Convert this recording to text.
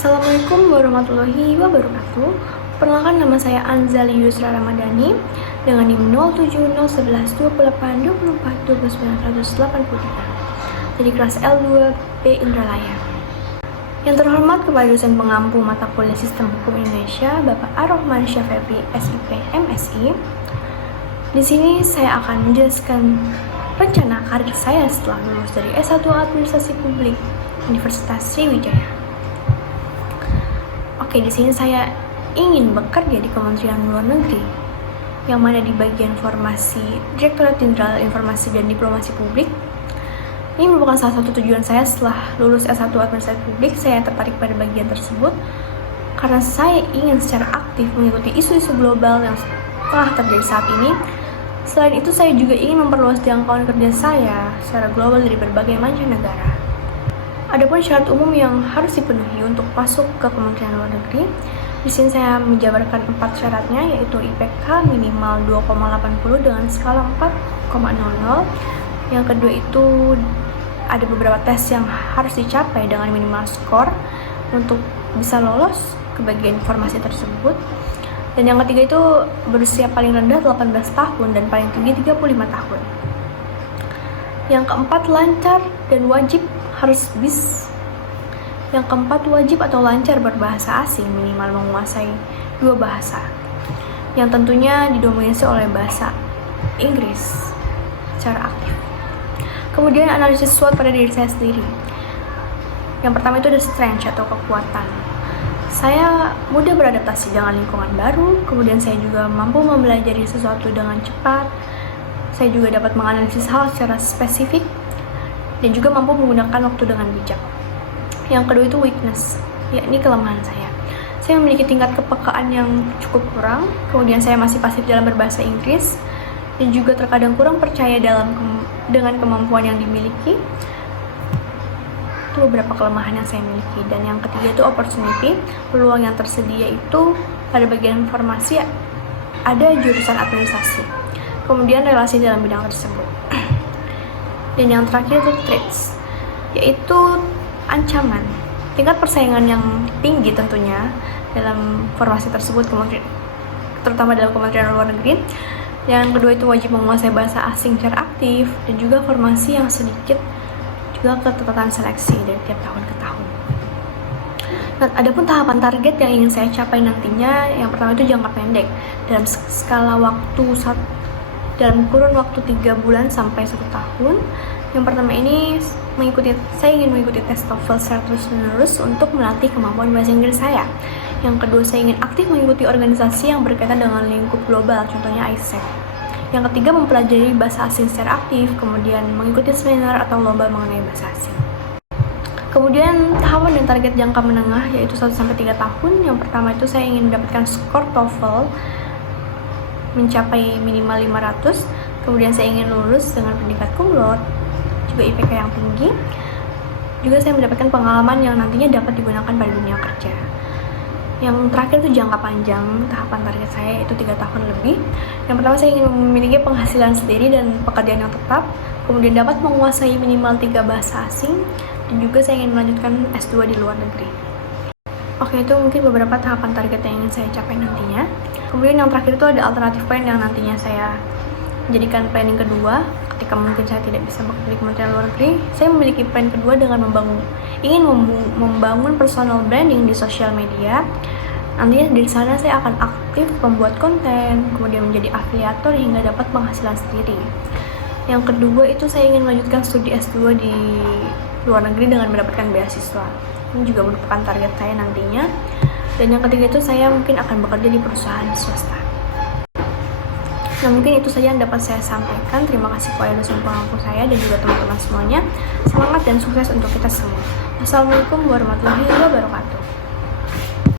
Assalamualaikum warahmatullahi wabarakatuh. Perkenalkan, nama saya Anzali Yusra Ramadhani dengan NIM 070111242983 dari kelas L2 B Indralaya. Yang terhormat kepada dosen pengampu mata kuliah Sistem Hukum Indonesia, Bapak Ar-Rahman Syafebi, SIP, MSI. Di sini saya akan menjelaskan rencana karir saya setelah lulus dari S1 Administrasi Publik Universitas Sriwijaya. Oke, di sini saya ingin bekerja di Kementerian Luar Negeri, yang mana di bagian formasi Direktorat Jenderal Informasi dan Diplomasi Publik. Ini merupakan salah satu tujuan saya setelah lulus S1 Administrasi Publik. Saya tertarik pada bagian tersebut karena saya ingin secara aktif mengikuti isu-isu global yang telah terjadi saat ini. Selain itu, saya juga ingin memperluas jangkauan kerja saya secara global dari berbagai mancanegara. Adapun syarat umum yang harus dipenuhi untuk masuk ke Kementerian Luar Negeri, di sini saya menjabarkan 4 syaratnya, yaitu IPK minimal 2,80 dengan skala 4,00. Yang kedua itu ada beberapa tes yang harus dicapai dengan minimal skor untuk bisa lolos ke bagian informasi tersebut. Dan yang ketiga itu berusia paling rendah 18 tahun dan paling tinggi 35 tahun. Yang keempat, lancar dan wajib harus Yang keempat, wajib atau lancar berbahasa asing, minimal menguasai 2 bahasa, yang tentunya didominasi oleh bahasa Inggris secara aktif. Kemudian analisis SWOT pada diri saya sendiri. Yang pertama itu ada strength atau kekuatan. Saya mudah beradaptasi dengan lingkungan baru, kemudian saya juga mampu mempelajari sesuatu dengan cepat. Saya juga dapat menganalisis hal secara spesifik dan juga mampu menggunakan waktu dengan bijak. Yang kedua itu weakness, yakni kelemahan saya. Saya memiliki tingkat kepekaan yang cukup kurang, kemudian saya masih pasif dalam berbahasa Inggris, dan juga terkadang kurang percaya dengan kemampuan yang dimiliki. Itu beberapa kelemahan yang saya miliki. Dan yang ketiga itu opportunity, peluang yang tersedia itu pada bagian informasi ada jurusan administrasi, kemudian relasi dalam bidang tersebut. Dan yang terakhir itu threats, yaitu ancaman, tingkat persaingan yang tinggi tentunya dalam formasi tersebut, terutama dalam Kementerian Luar Negeri. Yang kedua itu wajib menguasai bahasa asing secara aktif, dan juga formasi yang sedikit, juga ketatatan seleksi dari tiap tahun ke tahun. Nah, adapun tahapan target yang ingin saya capai nantinya, yang pertama itu jangka pendek dalam skala waktu dalam kurun waktu 3 bulan sampai 1 tahun. Yang pertama ini saya ingin mengikuti tes TOEFL secara terus-menerus untuk melatih kemampuan bahasa Inggris saya. Yang kedua, saya ingin aktif mengikuti organisasi yang berkaitan dengan lingkup global, contohnya ISEC. Yang ketiga, mempelajari bahasa asing secara aktif, kemudian mengikuti seminar atau lomba mengenai bahasa asing. Kemudian tahapan dan target jangka menengah yaitu 1-3 tahun. Yang pertama itu saya ingin mendapatkan skor TOEFL mencapai minimal 500, kemudian saya ingin lulus dengan predikat cum laude, juga IPK yang tinggi. Juga saya mendapatkan pengalaman yang nantinya dapat digunakan pada dunia kerja. Yang terakhir itu jangka panjang, tahapan target saya itu 3 tahun lebih. Yang pertama, saya ingin memiliki penghasilan sendiri dan pekerjaan yang tetap, kemudian dapat menguasai minimal 3 bahasa asing, dan juga saya ingin melanjutkan S2 di luar negeri. Oke, itu mungkin beberapa tahapan target yang ingin saya capai nantinya. Kemudian yang terakhir itu ada alternatif plan yang nantinya saya jadikan planning kedua. Ketika mungkin saya tidak bisa bekerja di Kementerian Luar Negeri, saya memiliki plan kedua dengan ingin membangun personal branding di sosial media. Nantinya di sana saya akan aktif membuat konten, kemudian menjadi afiliator hingga dapat penghasilan sendiri. Yang kedua itu saya ingin melanjutkan studi S2 di luar negeri dengan mendapatkan beasiswa. Ini juga merupakan target saya nantinya. Dan yang ketiga itu saya mungkin akan bekerja di perusahaan swasta. Nah, mungkin itu saja yang dapat saya sampaikan. Terima kasih kepada dosen pengampu saya dan juga teman-teman semuanya. Semangat dan sukses untuk kita semua. Wassalamualaikum warahmatullahi wabarakatuh.